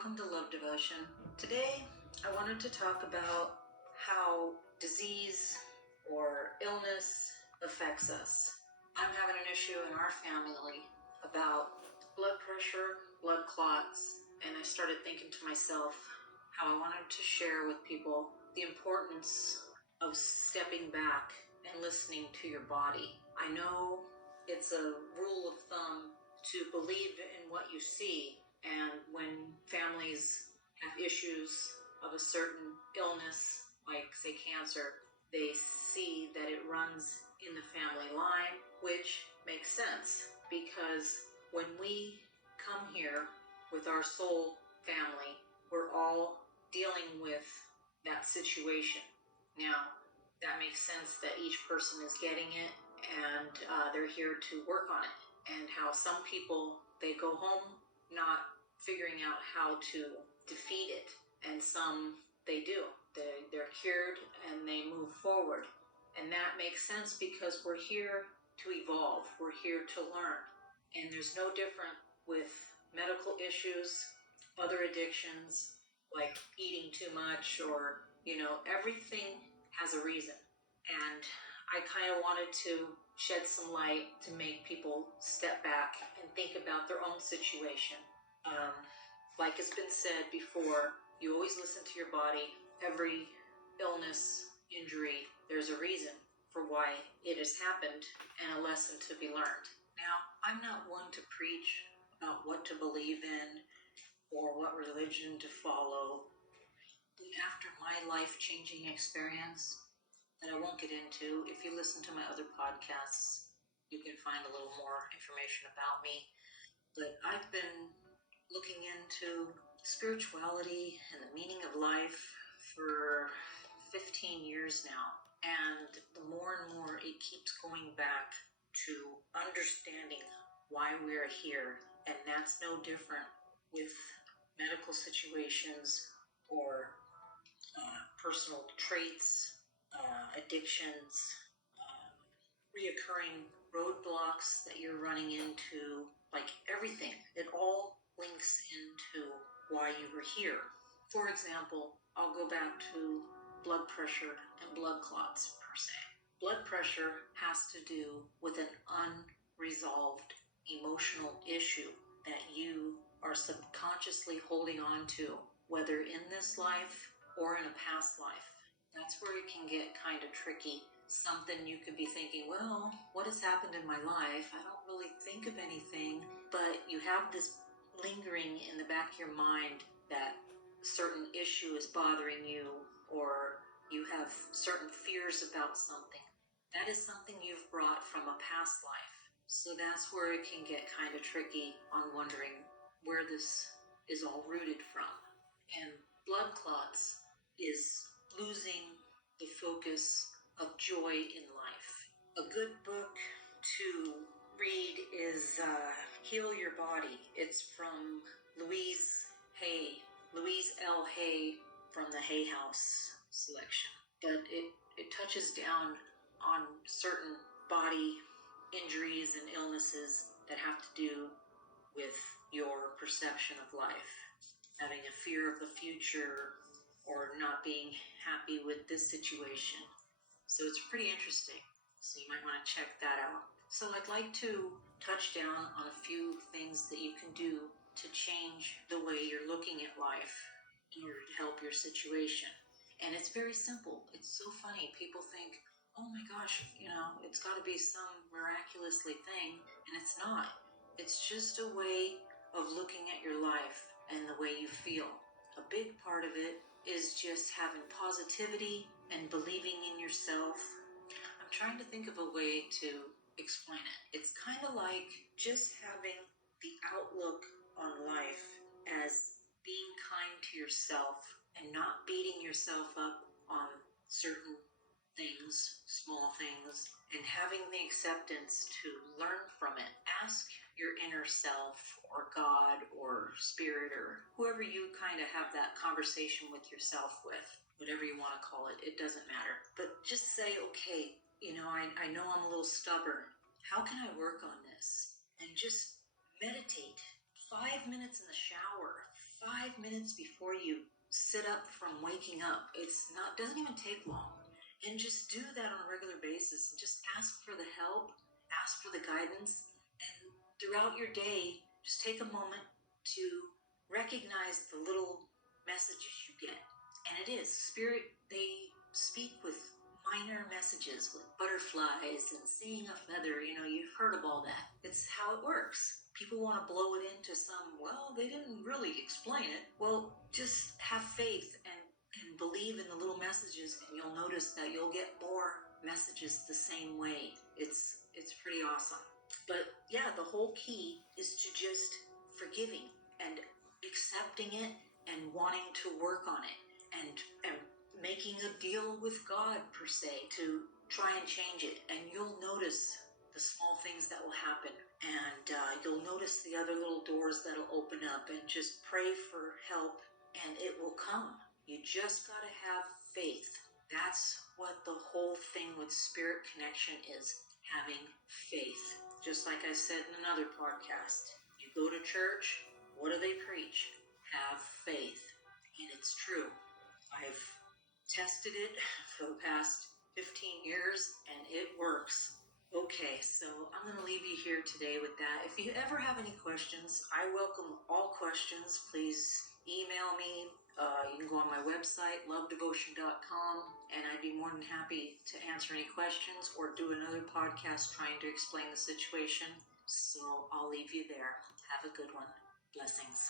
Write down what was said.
welcome to Love Devotion. Today, I wanted to talk about how disease or illness affects us. I'm having an issue in our family about blood pressure, blood clots, and I started thinking to myself how I wanted to share with people the importance of stepping back and listening to your body. I know it's a rule of thumb to believe in what you see, and when families have issues of a certain illness, like say cancer, they see that it runs in the family line, which makes sense because when we come here with our soul family, we're all dealing with that situation. Now, that makes sense that each person is getting it and they're here to work on it. And how some people, they go home not figuring out how to defeat it. And some, they do. They're cured and they move forward. And that makes sense because we're here to evolve. We're here to learn. And there's no different with medical issues, other addictions, like eating too much or, everything has a reason. And I kind of wanted to shed some light to make people step back and think about their own situation. Like has been said before, you always listen to your body. Every illness, injury, there's a reason for why it has happened and a lesson to be learned. Now, I'm not one to preach about what to believe in or what religion to follow. After my life-changing experience, that I won't get into, if you listen to my other podcasts, you can find a little more information about me. But I've been looking into spirituality and the meaning of life for 15 years now. And the more and more it keeps going back to understanding why we're here. And that's no different with medical situations or personal traits, addictions, reoccurring roadblocks that you're running into, like everything. It all links into why you were here. For example, I'll go back to blood pressure and blood clots per se. Blood pressure has to do with an unresolved emotional issue that you are subconsciously holding on to, whether in this life or in a past life. That's where it can get kind of tricky. Something you could be thinking, well, what has happened in my life? I don't really think of anything, but you have this lingering in the back of your mind that a certain issue is bothering you, or you have certain fears about something. That is something you've brought from a past life. So that's where it can get kind of tricky on wondering where this is all rooted from. And blood clots is losing the focus of joy in life. A good book to read is Heal Your Body. It's from Louise L. Hay from the Hay House selection. But it touches down on certain body injuries and illnesses that have to do with your perception of life. Having a fear of the future or not being happy with this situation. So it's pretty interesting. So you might want to check that out. So I'd like to touch down on a few things that you can do to change the way you're looking at life in order to help your situation. And it's very simple. It's so funny. People think, oh my gosh, it's got to be some miraculously thing. And it's not. It's just a way of looking at your life and the way you feel. A big part of it is just having positivity and believing in yourself. I'm trying to think of a way to explain it. It's kind of like just having the outlook on life as being kind to yourself and not beating yourself up on certain things, small things, and having the acceptance to learn from it. Ask your inner self or God or spirit or whoever you kind of have that conversation with yourself with, whatever you want to call it, it doesn't matter. But just say, okay, I know I'm a little stubborn. How can I work on this? And just meditate. 5 minutes in the shower, 5 minutes before you sit up from waking up. Doesn't even take long. And just do that on a regular basis and just ask for the help, ask for the guidance. And throughout your day, just take a moment to recognize the little messages you get. And it is spirit, they speak with minor messages, with butterflies and seeing a feather. You've heard of all that. It's how it works. People want to blow it into well, they didn't really explain it. Well, just have faith and believe in the little messages, and you'll notice that you'll get more messages the same way. It's pretty awesome. But yeah, the whole key is to just forgiving and accepting it and wanting to work on it and making a deal with God per se to try and change it. And you'll notice the small things that will happen, and you'll notice the other little doors that'll open up. And just pray for help and it will come. You just got to have faith. That's what the whole thing with spirit connection is, having faith. Just like I said in another podcast, you go to church, what do they preach? Have faith. And it's true. I've tested it for the past 15 years and it works. Okay, so I'm going to leave you here today with that. If you ever have any questions, I welcome all questions. Please email me. You can go on my website, lovedevotion.com, and I'd be more than happy to answer any questions or do another podcast trying to explain the situation. So I'll leave you there. Have a good one. Blessings.